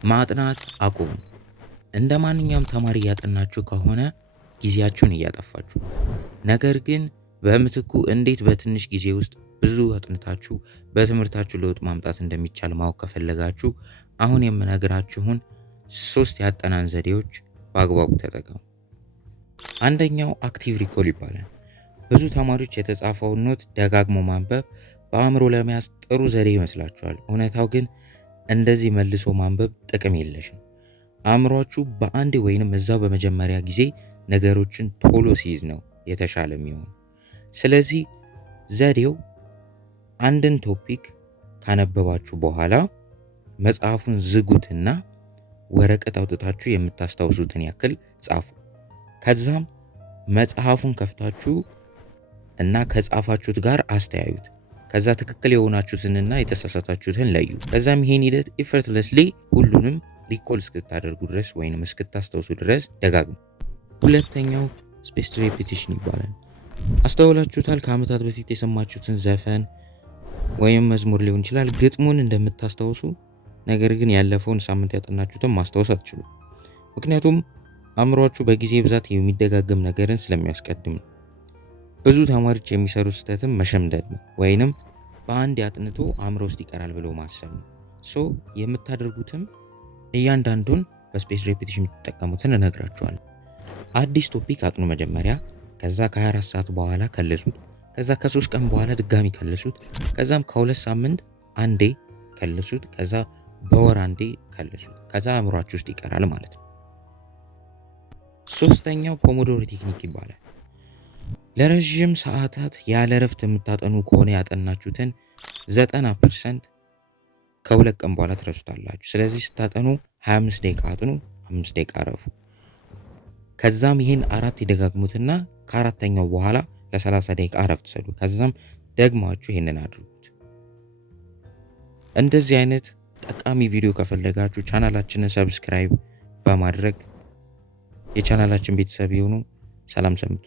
ማጥናት አቁሙ። እንደ ማንኛውም ተማሪ እያጠናችሁ ከሆነ ጊዜያችሁን እያጠፋችሁ ነው። ነገር ግን በምትኩ እንዴት በትንሽ ጊዜ ውስጥ ብዙ አጥንታችሁ በትምህርታችሁ ለውጥ ማምጣት እንደሚቻል ማወቅ ከፈለጋችሁ አሁን የምነግራችሁን 3 የአጠናን ዘዴዎች በአግባቡ ተጠቀሙ። አንደኛው አክቲቭ ሪኮል ይባላል። ብዙ ተማሪዎች የተጻፈውን ኖት ደጋግሞ ማንበብ በአእምሮ ለመያዝ ጥሩ ዘዴ ይመስላችኋል። እውነታው ግን እንደዚህ መልሶ ማንበብ ጥቅም የለሽም። አእምሯችሁ በአንድ ወይንም እዛው በመጀመሪያ ጊዜ ነገሮችን ቶሎ ሲይዝ ነው የተሻለ የሚሆነው። ስለዚህ ዘዴው አንድን ቶፒክ ካነበባችሁ በኋላ መጽሐፉን ዝጉትና ወረቀት አውጥታችሁ የምታስታውሱትን ያክል ጻፉ። ከዛም መጽሐፉን ከፍታችሁ እና ከጻፋችሁት ጋር አስተያዩት። ከዛ ትክክል የሆናችሁትንና የተሳሳታችሁትን ለዩ። ከዛም ይሄን ሂደት ኢፈርትለስሊ ሁሉንም ሪኮል እስክታደርጉ ድረስ ወይንም እስክታስታውሱ ድረስ ደጋግሙ። ሁለተኛው ስፔስድ ሬፒቲሽን ይባላል። አስተውላችሁታል? ከዓመታት በፊት የሰማችሁትን ዘፈን ወይም መዝሙር ሊሆን ይችላል ግጥሙን እንደምታስታውሱ፣ ነገር ግን ያለፈውን ሳምንት ያጠናችሁትን ማስታወስ አትችሉም። ምክንያቱም አእምሯችሁ በጊዜ ብዛት የሚደጋገም ነገርን ስለሚያስቀድም ነው። ብዙ ተማሪዎች የሚሰሩት ስህተትም መሸምደድ ነው ወይንም በአንድ አጥንቶ አእምሮ ውስጥ ይቀራል ብሎ ማሰብ ነው። የምታደርጉትም እያንዳንዱን በስፔስ ሬፒቲሽን የምትጠቀሙትን እነግራችኋለሁ። አዲስ ቶፒክ አጥኑ መጀመሪያ። ከዛ ከ24 ሰዓት በኋላ ከልሱት። ከዛ ከ3 ቀን በኋላ ድጋሚ ከልሱት። ከዛም ከ2 ሳምንት አንዴ ከልሱት። ከዛ በወር አንዴ ከልሱት። ከዛ አእምሯችሁ ውስጥ ይቀራል ማለት ነው። ሶስተኛው ፖሞዶሮ ቴክኒክ ይባላል። ለረጅም ሰዓታት ያለ እረፍት የምታጠኑ ከሆነ ያጠናችሁትን 90% ከ2 ቀን በኋላ ትረሱታላችሁ። ስለዚህ ስታጠኑ 25 ደቂቃ አጥኑ፣ 5 ደቂቃ አረፉ። ከዛም ይህን 4 ይደጋግሙትና ከአራተኛው በኋላ ለ30 ደቂቃ እረፍት ሰዱ። ከዛም ደግማችሁ ይህንን አድርጉት። እንደዚህ አይነት ጠቃሚ ቪዲዮ ከፈለጋችሁ ቻናላችንን ሰብስክራይብ በማድረግ የቻናላችን ቤተሰብ ይሁኑ። ሰላም ሰንብቱ።